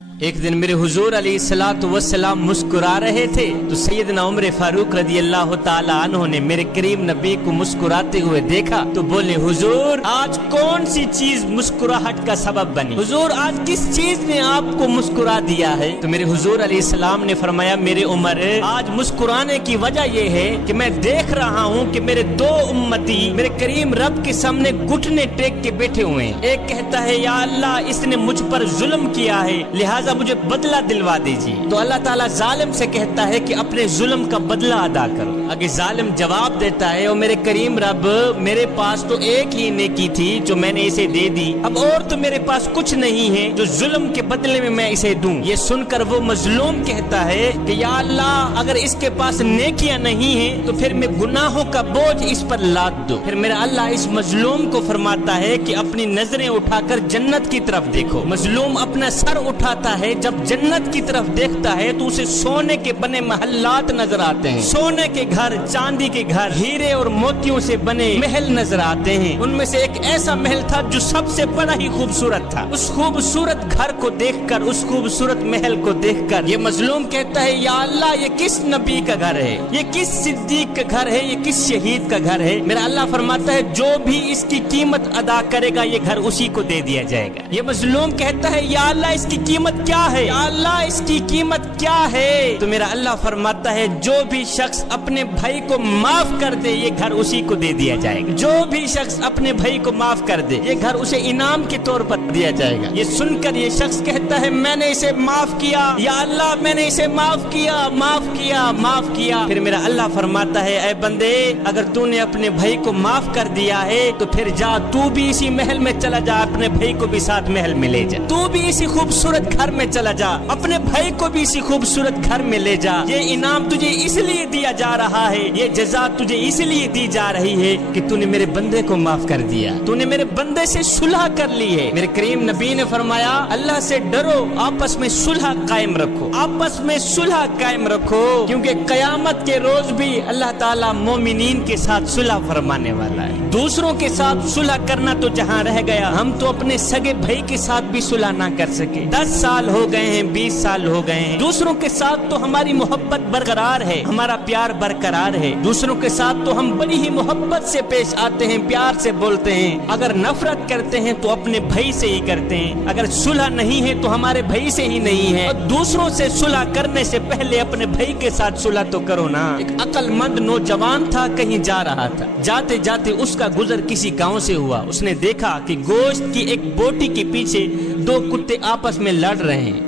ایک دن میرے حضور علیہ الصلوۃ والسلام مسکرا رہے تھے تو سیدنا عمر فاروق رضی اللہ تعالی عنہ نے میرے کریم نبی کو مسکراتے ہوئے دیکھا تو بولے حضور آج کون سی چیز مسکراہٹ کا سبب بنی؟ حضور آج کس چیز نے آپ کو مسکرا دیا ہے؟ تو میرے حضور علیہ السلام نے فرمایا میرے عمر آج مسکرانے کی وجہ یہ ہے کہ میں دیکھ رہا ہوں کہ میرے دو امتی میرے کریم رب کے سامنے گھٹنے ٹیک کے بیٹھے ہوئے ہیں۔ ایک کہتا ہے یا اللہ اس نے مجھ پر ظلم کیا ہے لہٰذا مجھے بدلہ دلوا دیجیے، تو اللہ تعالیٰ ظالم سے کہتا ہے کہ اپنے ظلم کا بدلہ ادا کرو۔ اگر ظالم جواب دیتا ہے اور میرے کریم رب میرے پاس تو ایک ہی نیکی تھی جو میں نے اسے دے دی، اب اور تو میرے پاس کچھ نہیں ہے جو ظلم کے بدلے میں میں اسے دوں، یہ سن کر وہ مظلوم کہتا ہے کہ یا اللہ اگر اس کے پاس نیکیاں نہیں ہیں تو پھر میں گناہوں کا بوجھ اس پر لاد دو۔ پھر میرا اللہ اس مظلوم کو فرماتا ہے کہ اپنی نظریں اٹھا کر جنت کی طرف دیکھو۔ مظلوم اپنا سر اٹھاتا ہے، جب جنت کی طرف دیکھتا ہے تو اسے سونے کے بنے محلات نظر آتے ہیں، سونے کے گھر، چاندی کے گھر، ہیرے اور موتیوں سے بنے محل نظر آتے ہیں۔ ان میں سے ایک ایسا محل تھا جو سب سے بڑا ہی خوبصورت تھا۔ اس خوبصورت گھر کو دیکھ کر، اس خوبصورت محل کو دیکھ کر یہ مظلوم کہتا ہے یا اللہ یہ کس نبی کا گھر ہے، یہ کس صدیق کا گھر ہے، یہ کس شہید کا گھر ہے؟ میرا اللہ فرماتا ہے جو بھی اس کی قیمت ادا کرے گا یہ گھر اسی کو دے دیا جائے گا۔ یہ مظلوم کہتا ہے یا اللہ اس کی قیمت کیا ہے، یا اللہ اس کی قیمت کیا ہے؟ تو میرا اللہ فرماتا ہے جو بھی شخص اپنے بھائی کو معاف کر دے یہ گھر اسی کو دے دیا جائے گا۔ جو بھی شخص اپنے بھائی کو معاف کر دے یہ گھر اسے انعام کے طور پر دیا جائے گا۔ یہ سن کر یہ شخص کہتا ہے میں نے اسے معاف کیا، یا اللہ میں نے اسے معاف کیا، معاف کیا، معاف کیا۔ پھر میرا اللہ فرماتا ہے اے بندے اگر تو نے اپنے بھائی کو معاف کر دیا ہے تو پھر جا تو بھی اسی محل میں چلا جا، اپنے بھائی کو بھی ساتھ محل میں لے جا، تو بھی اسی خوبصورت گھر میں چلا جا، اپنے بھائی کو بھی اسی خوبصورت گھر میں لے جا۔ یہ انعام تجھے اس لیے دیا جا رہا ہے، یہ جزا تجھے اس لیے دی جا رہی ہے کہ تو نے میرے بندے کو معاف کر دیا، تو نے میرے بندے سے صلح کر لی ہے۔ میرے کریم نبی نے فرمایا اللہ سے ڈرو، آپس میں صلح قائم رکھو، آپس میں صلح قائم رکھو، کیونکہ قیامت کے روز بھی اللہ تعالیٰ مومنین کے ساتھ صلح فرمانے والا ہے۔ دوسروں کے ساتھ صلح کرنا تو جہاں رہ گیا، ہم تو اپنے سگے بھائی کے ساتھ بھی صلح نہ کر سکے۔ 10 سال ہو گئے ہیں، 20 سال ہو گئے ہیں، دوسروں کے ساتھ تو ہماری محبت برقرار ہے، ہمارا پیار برقرار ہے، دوسروں کے ساتھ تو ہم بڑی ہی محبت سے پیش آتے ہیں، پیار سے بولتے ہیں۔ اگر نفرت کرتے ہیں تو اپنے بھائی سے ہی کرتے ہیں، اگر صلح نہیں ہے تو ہمارے بھائی سے ہی نہیں ہے، اور دوسروں سے صلح کرنے سے پہلے اپنے بھائی کے ساتھ صلح تو کرو نا۔ ایک عقل مند نوجوان تھا، کہیں جا رہا تھا، جاتے جاتے اس کا گزر کسی گاؤں سے ہوا، اس نے دیکھا کہ گوشت کی ایک بوٹی کے پیچھے 2 کتے آپس میں لڑ رہے ہیں،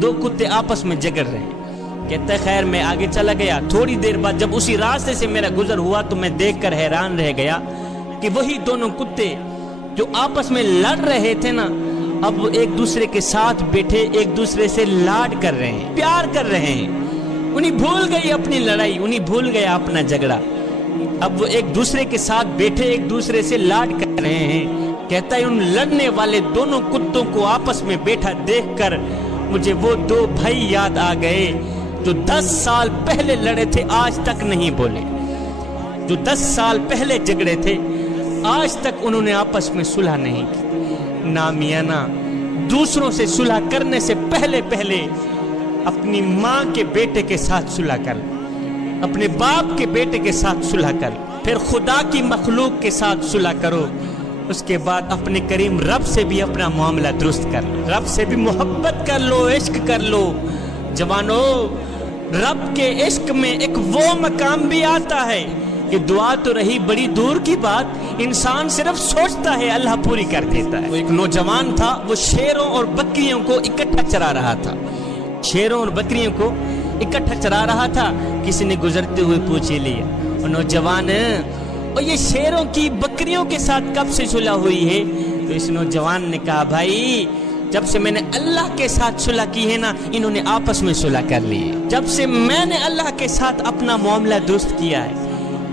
2 کتے آپس میں جگر رہے ہیں۔ کہتا ہے خیر میں آگے چلا گیا، تھوڑی دیر بعد جب اسی راستے سے میرا گزر ہوا تو میں دیکھ کر حیران رہ گیا کہ وہی دونوں کتے جو آپس میں لڑ رہے تھے نا، اب وہ ایک دوسرے کے ساتھ بیٹھے ایک دوسرے سے لاڈ کر رہے ہیں، پیار کر رہے ہیں۔ انہیں بھول گئی اپنی لڑائی، انہیں بھول گیا اپنا جھگڑا، اب وہ ایک دوسرے کے ساتھ بیٹھے ایک دوسرے سے لاڈ کر رہے ہیں۔ کہتا ہے ان لڑنے والے دونوں کتوں کو آپس میں بیٹھا دیکھ کر مجھے وہ 2 بھائی یاد آ گئے جو 10 سال پہلے لڑے تھے، آج تک نہیں بولے، جو 10 سال پہلے جھگڑے تھے، آج تک انہوں نے آپس میں صلح نہیں کی۔ نامیانہ دوسروں سے صلح کرنے سے پہلے اپنی ماں کے بیٹے کے ساتھ صلح کر، اپنے باپ کے بیٹے کے ساتھ صلح کر، پھر خدا کی مخلوق کے ساتھ صلح کرو، اس کے بعد اپنے کریم رب سے بھی اپنا معاملہ درست کر لو، رب سے بھی محبت کر لو، عشق کر لو۔ جوانو رب کے عشق میں ایک وہ مقام بھی آتا ہے کہ دعا تو رہی بڑی دور کی بات، انسان صرف سوچتا ہے اللہ پوری کر دیتا ہے۔ وہ ایک نوجوان تھا، وہ شیروں اور بکریوں کو اکٹھا چرا رہا تھا، شیروں اور بکریوں کو اکٹھا چرا رہا تھا۔ کسی نے گزرتے ہوئے پوچھ لیا اور نوجوان اور یہ شیروں کی بکریوں کے ساتھ کب سے صلح ہوئی ہے؟ تو اس نوجوان نے کہا بھائی جب سے میں نے اللہ کے ساتھ صلح کی ہے نا، انہوں نے آپس میں صلح کر لی ہے۔ جب سے میں نے اللہ کے ساتھ اپنا معاملہ درست کیا ہے،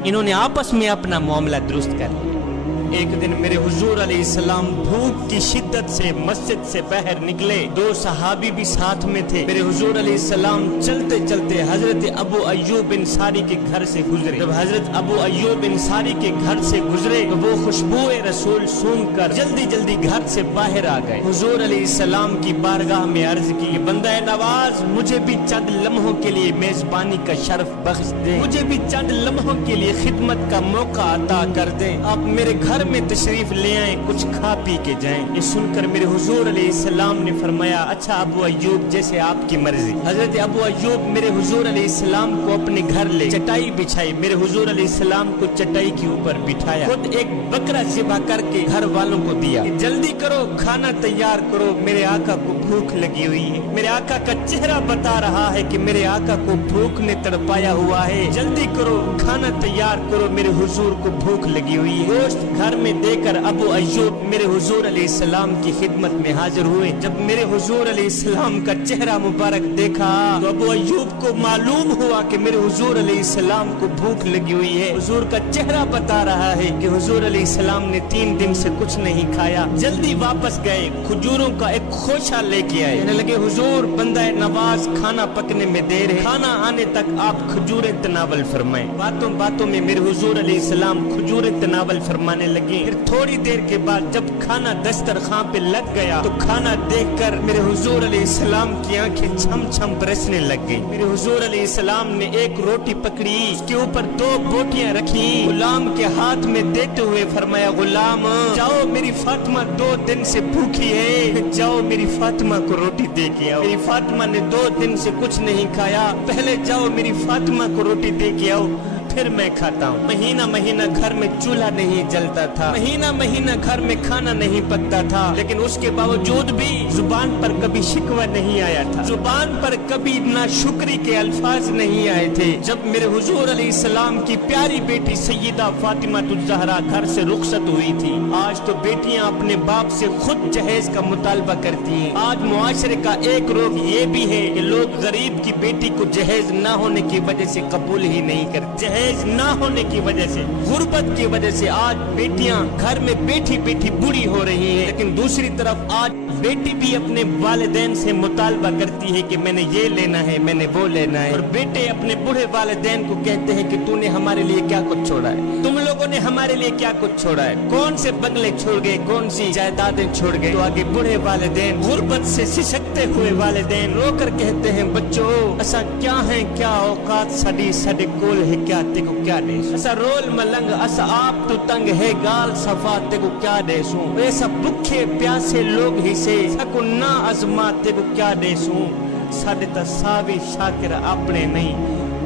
انہوں نے آپس میں اپنا معاملہ درست کر لیا۔ एक दिन मेरे हुजूर अलैहिस्सलाम भूख की शिद्दत से मस्जिद से बाहर निकले, दो सहाबी भी साथ में थे। मेरे हुजूर अलैहिस्सलाम चलते चलते हजरत अबू अय्यूब अंसारी के घर से गुजरे। जब हजरत अबू अय्यूब अंसारी के घर से गुजरे तो वो खुशबुए रसूल सूंघकर जल्दी जल्दी घर से बाहर आ गए। हुजूर अलैहिस्सलाम की बारगाह में अर्ज की, बंदा नवाज मुझे भी चंद लम्हों के लिए मेजबानी का शर्फ बख्श दे, मुझे भी चंद लम्हों के लिए खिदमत का मौका अता कर दे, आप मेरे घर में तशरीफ ले आए, कुछ खा पी के जाएं। ये सुनकर मेरे हुजूर अलैहिस्सलाम ने फरमाया, अच्छा अबू अय्यूब जैसे आपकी मर्जी। हजरत अबू अय्यूब मेरे हुजूर अलैहिस्सलाम को अपने घर ले चटाई बिछाई, मेरे हुजूर अलैहिस्सलाम को चटाई के ऊपर बिठाया, खुद एक बकरा ज़िबा करके घर वालों को दिया, जल्दी करो खाना तैयार करो, मेरे आका को भूख लगी हुई है। मेरे आका का चेहरा बता रहा है कि मेरे आका को भूख ने तड़पाया हुआ है, जल्दी करो खाना तैयार करो, मेरे हुजूर को भूख लगी हुई है। गोश्त घर में देकर अबू अय्यूब मेरे हुजूर अलैहिस्सलाम की खिदमत में हाजिर हुए। जब मेरे हुजूर अलैहिस्सलाम का चेहरा मुबारक देखा तो अबू अय्यूब को मालूम हुआ कि मेरे हुजूर अलैहिस्सलाम को भूख लगी हुई है। हुजूर का चेहरा बता रहा है कि हुजूर अलैहिस्सलाम ने 3 दिन से कुछ नहीं खाया। जल्दी वापस गए, खजूरों का एक खोशा लेके आए, कहने लगे हुजूर बंदा नवाज खाना पकने में देर है, खाना आने तक आप खजूरें तनावल फरमाएं। बातों बातों में मेरे हुजूर अलैहिस्सलाम खजूरें तनावल फरमाने लगे। फिर थोड़ी देर के बाद जब खाना दस्तरखां पे लग गया तो खाना देखकर मेरे हुजूर अलैहिस्सलाम की आंखें छम छम बरसने लग गई। मेरे हुजूर अलैहिस्सलाम ने एक रोटी पकड़ी, उसके ऊपर 2 बोटियां रखी, गुलाम के हाथ में देते हुए फरमाया, गुलाम जाओ मेरी फातिमा 2 दिन से भूखी है, जाओ मेरी फातिमा को रोटी दे के आओ। मेरी फातिमा ने 2 दिन से कुछ नहीं खाया, पहले जाओ मेरी फातिमा को रोटी दे के आओ, फिर मैं खाता हूँ। महीना महीना घर में चूल्हा नहीं जलता था, महीना महीना घर में खाना नहीं पकता था, लेकिन उसके बावजूद भी जुबान पर कभी शिकवा नहीं आया था, जुबान पर कभी नाशुक्री के अल्फाज नहीं आए थे। जब मेरे हुजूर अलैहिस्सलाम की प्यारी बेटी सैयदा फातिमा ज़हरा घर से रुखसत हुई थी, आज तो बेटियां अपने बाप से खुद जहेज का मुतालबा करती हैं। आज मुआशरे का एक रोग ये भी है कि लोग गरीब की बेटी को जहेज न होने की वजह से कबूल ही नहीं करते। जहेज न होने की वजह से, गुर्बत की वजह से आज बेटियां घर में बैठी बैठी बूढ़ी हो रही हैं, लेकिन दूसरी तरफ आज बेटी भी अपने वालिदैन से मुतालबा करती है कि मैंने ये लेना है, मैंने वो लेना है, और बेटे अपने बूढ़े वालिदैन को कहते हैं कि तूने हमारे लिए क्या कुछ छोड़ा है, तुम लोगों ने हमारे लिए क्या कुछ छोड़ा है, कौन से बंगले छोड़ गए, कौन सी जायदादें छोड़ गए। तो आगे बूढ़े वालिदैन, गुर्बत से सिसकते हुए वालिदैन रोकर कहते हैं, बच्चों ऐसा क्या है, क्या औकात साडी साडे कोल है, क्या तेको क्या देस, ऐसा रोल मलंग असा आप तो तंग है, गाल सफा तेको क्या देसूं, ऐसा भूखे प्यासे लोग ही से सकु ना अजमा तेको क्या देसूं, साडे ता सावी शाकिर अपने नहीं,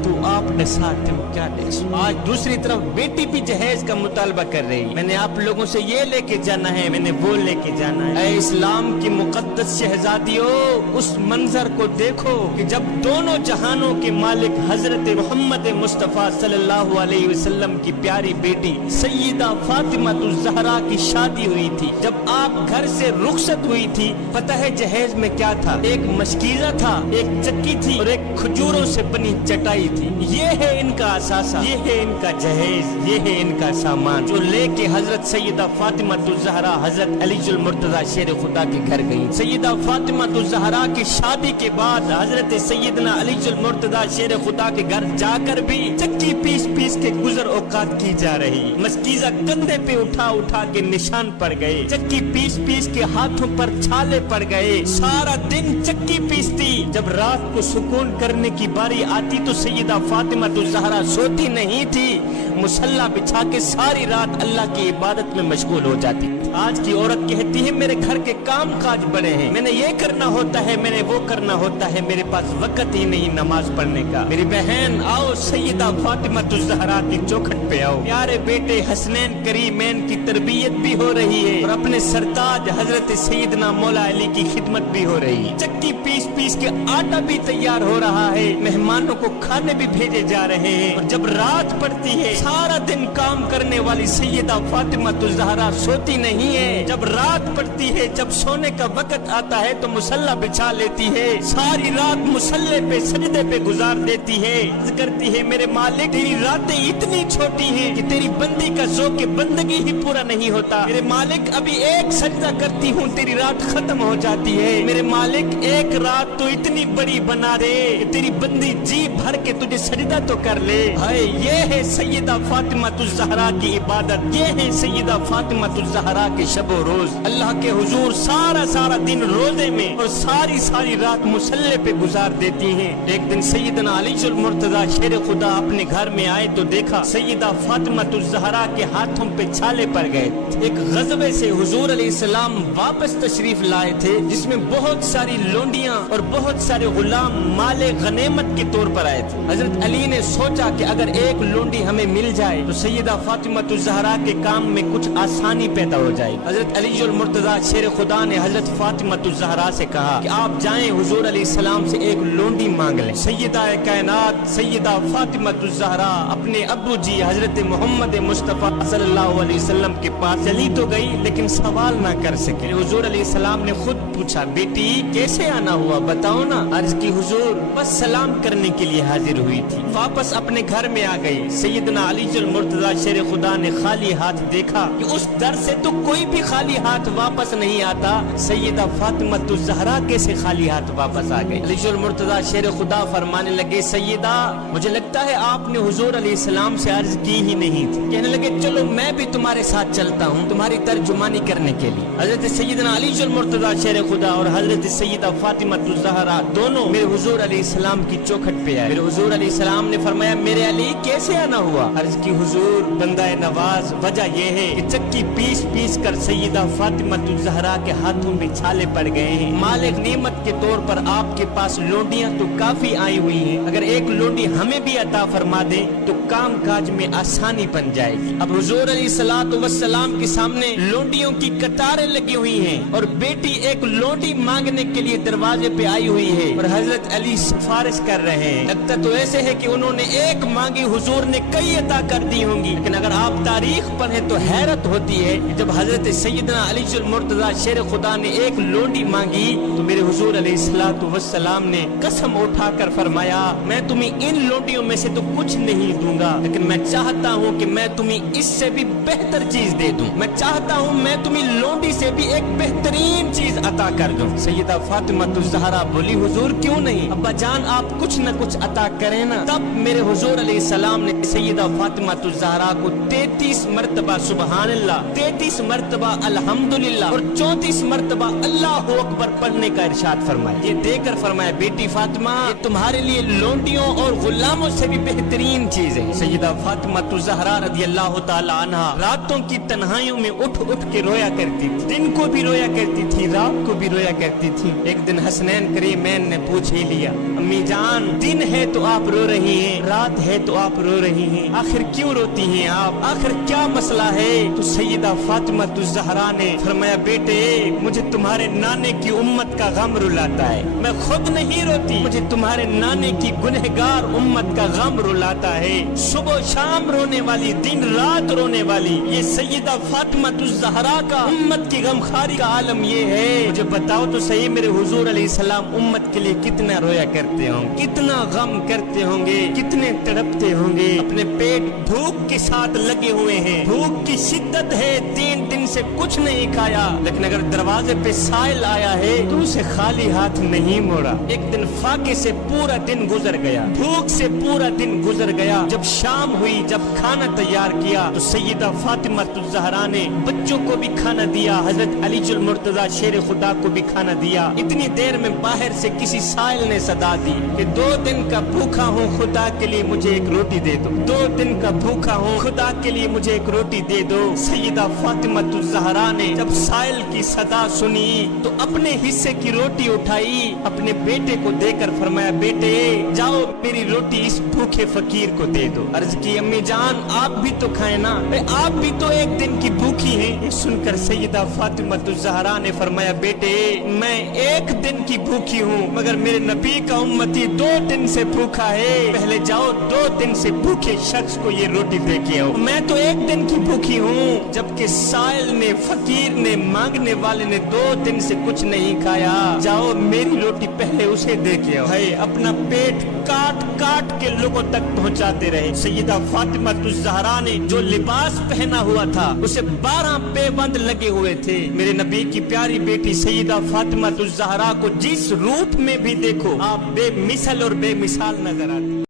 तू आपने साथ क्या देसूं। आज दूसरी तरफ बेटी भी जहेज का मुतालबा कर रही है, मैंने आप लोगों से ये लेके जाना है, मैंने वो लेके जाना है। ऐ इस्लाम की मुकद्दस शहजादियों, उस मंजर को देखो कि जब दोनों जहानों के मालिक हजरत मोहम्मद मुस्तफा सल्लल्लाहु अलैहि वसल्लम की प्यारी बेटी सैयदा फातिमा ज़हरा की शादी हुई थी, जब आप घर से रुखसत हुई थी, पता है जहेज में क्या था, एक मशकीज़ा था, एक चक्की थी और एक खजूरों से बनी चटाई थी। ये है इनका असासा, ये है इनका जहेज, ये है इनका सामान, जो लेके हजरत सैयदा फातिमा ज़हरा हजरत अलीजुल मुर्तजा शेर खुदा के घर गई। सैयदा फातिमा ज़हरा की शादी के बाद हजरत सैयदना अलीजुल मुर्तजा शेर खुदा के घर जाकर भी चक्की पीस पीस के गुजर औकात की जा रही। मस्कीज़ा कंधे पे उठा उठा के निशान पड़ गए, चक्की पीस पीस के हाथों पर छाले पड़ गए, सारा दिन चक्की पीसती। जब रात को सुकून करने की बारी आती तो सैयदा फातिमा ज़हरा सोती नहीं थी, मुसल्ला बिछा के सारी रात अल्लाह की इबादत में मशगूल हो जाती। आज की औरत कहती है मेरे घर के काम काज बड़े हैं, मैंने ये करना होता है, मैंने वो करना होता है, मेरे पास वक्त ही नहीं नमाज पढ़ने का। मेरी बहन आओ, सैयदा फातिमा ज़हरा की चौखट पे आओ, प्यारे बेटे हसनैन करीमैन की तरबियत भी हो रही है और अपने सरताज हजरत सैयदना मौला अली की खिदमत भी हो रही है। चक्की पीस पीस के आटा भी तैयार हो रहा है, मेहमानों को खाने भी भेजे जा रहे हैं। और जब रात पड़ती है, सारा दिन काम करने वाली सैयदा फातिमा ज़हरा सोती नहीं है। जब रात पड़ती है, जब सोने का वक्त आता है तो मुसल्ला बिछा लेती है, सारी रात मुसल्ले पे सजदे पे गुजार देती है। करती है, मेरे मालिक तेरी रातें इतनी छोटी हैं कि तेरी बंदी का ज़ौक़ बंदगी ही पूरा नहीं होता। मेरे मालिक अभी एक सजदा करती हूँ, तेरी रात खत्म हो जाती है। मेरे मालिक एक रात तो इतनी बड़ी बना दे कि तेरी बंदी जी भर के तुझे सजदा तो कर ले। हाय, ये है सैयदा फातिमा ज़हरा की इबादत, ये है सैयदा फातिमा ज़हरा के शब रोज। अल्लाह के हुजूर सारा सारा दिन रोजे में और सारी सारी रात मुसल्ले पे गुजार देती हैं। एक दिन सैयदना अली मुर्तजा शेर खुदा अपने घर में आए तो देखा सैयदा फातिमा ज़हरा के हाथों पे छाले पड़ गए। एक गज़बे से हुजूर अलैहिस्सलाम वापस तशरीफ लाए थे, जिसमें बहुत सारी लोंडियां और बहुत सारे गुलाम माले गनीमत के तौर पर आए थे। हजरत अली ने सोचा कि अगर एक लोंडी हमें मिल जाए तो सैयदा फातिमा ज़हरा के काम में कुछ आसानी पैदा हो जाए। हजरत अली मुर्तजा शेर खुदा ने हजरत फातिमा ज़हरा से कहा कि आप जाएं हुजूर अलैहिस्सलाम से एक लोंडी मांग लें। सैयदा कायनात सैयदा फातिमा ज़हरा अपने अब्बू जी हजरत मोहम्मद मुस्तफ़ा सल्लल्लाहु अलैहि वसल्लम के पास चली तो गई, लेकिन सवाल ना कर सके। हुजूर अलैहिस्सलाम ने खुद पूछा, बेटी कैसे आना हुआ बताओ ना। अर्ज की, हुजूर बस सलाम करने के लिए हाजिर हुई थी। वापस अपने घर में आ गई। सैयदना अली मुर्तजा शेर खुदा ने खाली हाथ देखा कि उस दर से तो कोई भी खाली हाथ वापस नहीं आता। सैयदा फातिमा ज़हरा कैसे खाली हाथ वापस आ गई। अली मुर्तजा शेर खुदा फरमाने लगे, सैयदा मुझे लगता है आपने हुजूर अलैहिस्सलाम से अर्ज की ही नहीं थी। कहने लगे, चलो मैं भी तुम्हारे साथ चलता हूँ तुम्हारी तर्जुमानी करने के लिए। हजरत सैयदना अली मुर्तजा शेर खुदा और हजरत सैयदा फातिमा ज़हरा दोनों मेरे हुजूर अलैहिस्सलाम की चौखट पे आए। मेरे हुजूर अलैहिस्सलाम ने फरमाया, मेरे अली कैसे आना हुआ। अर्ज की, हुजूर बंदा नवाज वजह यह है कि चक्की पीस पीस कर सैयदा फातिमा ज़हरा के हाथों में छाले पड़ गए हैं। मालिक नीमत के तौर पर आपके पास लोंडियां तो काफी आई हुई हैं, अगर एक लोंडी हमें भी अता फरमा दे तो काम काज में आसानी बन जाएगी। अब हुजूर अलैहिस्सलाम के सामने लोंडियों की कतारें लगी हुई हैं और बेटी एक लोंडी मांगने के लिए दरवाजे पे आई हुई है और हजरत अली सिफारिश कर रहे हैं। लगता तो ऐसे है कि उन्होंने एक मांगी, हुजूर ने कई अता कर दी होंगी। लेकिन अगर आप तारीख पढ़ें तो हैरत होती है कि जब हजरत सैयदना अली मुर्तजा शेर खुदा ने एक लोंडी मांगी तो मेरे हुजूर अलैहिस्सलाम ने कसम उठाकर फरमाया, मैं तुम्हें इन लोंडियों में से तो कुछ नहीं दूंगा, लेकिन मैं चाहता हूँ कि मैं तुम्हें इससे भी बेहतर चीज दे दूं। मैं चाहता हूँ मैं तुम्हें लोंडी से भी एक बेहतरीन चीज अता कर दूं। सैयदा फातिमा ज़हरा बोली, हुजूर क्यों नहीं, अब्बा जान आप कुछ न कुछ अता करें ना। तब मेरे हुजूर अलैहिस्सलाम ने सैयदा फातिमा ज़हरा को 33 मरतबा सुबहान अल्लाह, 33 मरतबा अल्हम्दुलिल्लाह और 34 मरतबा अल्लाहु अकबर पढ़ने का इरशाद फरमाया। ये देकर फरमाया, बेटी फातिमा ये तुम्हारे लिए लोंडियों और गुलामों से भी बेहतरीन चीज है। सैयदा फातिमा ज़हरा रज़ियल्लाहु ताला अन्हा रातों की तन्हाइयों में उठ उठ के रोया करती थी, दिन को भी रोया करती थी, रात को भी रोया करती थी। एक दिन हसनैन करीमैन ने पूछ ही लिया, अम्मी जान दिन है तो आप रो रही हैं, रात है तो आप रो रही हैं, आखिर क्यों रोती हैं आप, आखिर क्या मसला है। तो सैयदा फातिमा ज़हरा ने फरमाया, बेटे मुझे तुम्हारे नाने की उम्मत का गम रुलाता है, मैं खुद नहीं रोती, मुझे तुम्हारे नाने की गुनहगार उम्मत का गम रुलाता है। सुबह शाम रोने वाली, दिन रात रोने वाली ये सैयदा फातिमा ज़हरा का उम्मत की गमखारी का आलम ये है। मुझे बताओ तो सही, मेरे हुजूर अलैहिस्सलाम उम्मत के लिए कितना रोया करते होंगे, कितना गम करते होंगे, कितने तड़पते होंगे। अपने पेट भूख के साथ लगे हुए हैं, भूख की शिद्दत है, 3 दिन से कुछ नहीं खाया, लेकिन अगर दरवाजे पे साइल आया है तो उसे खाली हाथ नहीं मोड़ा। एक दिन फाके से पूरा दिन गुजर गया, भूख से पूरा दिन गुजर गया। जब शाम हुई, जब खाना तैयार किया तो सैयदा फातिमा ज़हरा ने बच्चों को भी खाना दिया, हजरत अली मुर्तजा शेर खुदा को भी खाना दिया। इतनी देर में बाहर से किसी साइल ने सदा दी कि 2 दिन का भूखा हूँ, खुदा के लिए मुझे एक रोटी दे दो, 2 दिन का भूखा हूँ, खुदा के लिए मुझे एक रोटी दे दो। सैयदा फातिमा ज़हरा ने जब साइल की सदा सुनी तो अपने हिस्से की रोटी रोटी उठाई, अपने बेटे को देकर फरमाया, बेटे जाओ मेरी रोटी इस भूखे फकीर को दे दो। अर्ज की, अम्मी जान आप भी तो खाए ना, आप भी तो एक दिन की भूखी हैं। ये सुनकर सैयदा फातिमा ज़हरा ने फरमाया, बेटे मैं एक दिन की भूखी हूँ, मगर मेरे नबी का उम्मती 2 दिन से भूखा है। पहले जाओ 2 दिन से भूखे शख्स को ये रोटी दे के आओ। मैं तो एक दिन की भूखी हूँ, जबकि साइल ने, फकीर ने, मांगने वाले ने 2 दिन से कुछ नहीं खाया। जाओ मेरी रोटी पहले उसे दे के आओ। है अपना पेट काट काट के लोगों तक पहुंचाते रहे। सैयदा फातिमा ज़हरा ने जो लिबास पहना हुआ था उसे 12 पेबंद लगे हुए थे। मेरे नबी की प्यारी बेटी सैयदा फातिमा ज़हरा को जिस रूप में भी देखो आप बेमिसल और बेमिसाल नजर आती।